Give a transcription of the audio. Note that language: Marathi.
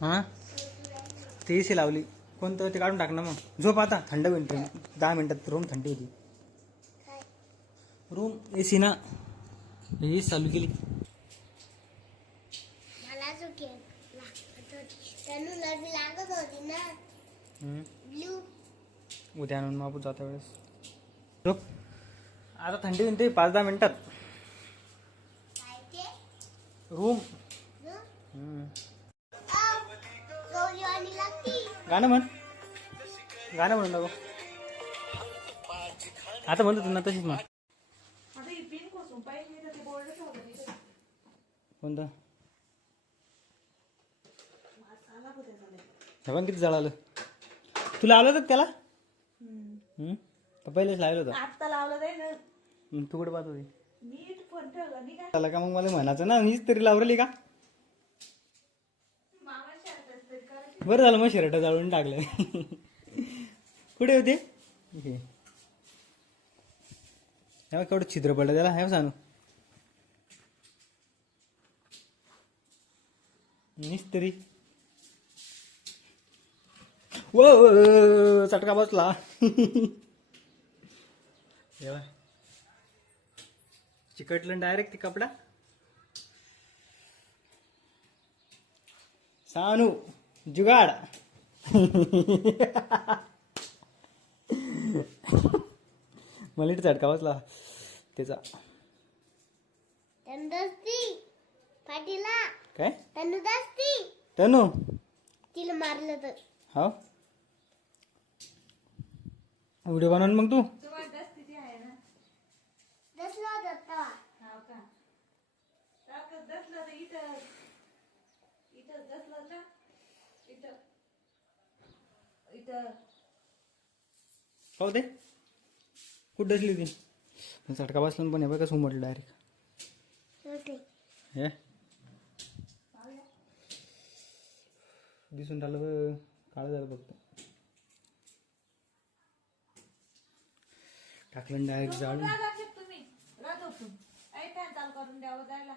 हां ते एसी लावली. कोणतं ते काढून टाक ना मग. झोप आता, थंड होईल. 10 मिनिटात रूम थंडी होती. रूम एसी ना हे चालू केली. उद्या आणून मग आपण जाता वेळेस झोप. आता थंडी होईल ते 5-10 मिनिटात. रूम गाणं म्हण. गाणं म्हणून नको आता म्हणतो तू ना तशीच म्हण. कोणतं हे किती जळालं. तुला आलं होतं त्याला पहिलेच लावलं होतं. आता लावलं तू कुठे पाहत होती. नीट फोन ठेवला मी काय त्याला का मग मला म्हणायचं ना मीच तरी लावली का. बरं झालं मग शर्ट जाळून टाकलं. कुठे होते केवढं छिद्र पडलं त्याला. हे सांगू मिस्त्री वो चटका बसला. चिकटलं डायरेक्ट ते कपडा. सानू जुगाड. मला इथे चटका बसला त्याचा. काय तनु तिला मारलं तर हा व्हिडिओ बनवून मग तू जबरदस्ती आहे ना. दसला होता. हाव का सारखं दसलं तर इथं इथं दसलं ना. इथं इथं पाहू दे कुठं डसली होती. चटका बसला पण हे बघ कसं उमटलं डायरेक्ट. हे दिसून राहिलं बघ काळं झालं फक्त. टाकलं डायरेक्ट जाळून. तुम्ही राहतो फॅन चालू करून द्यावं जायला.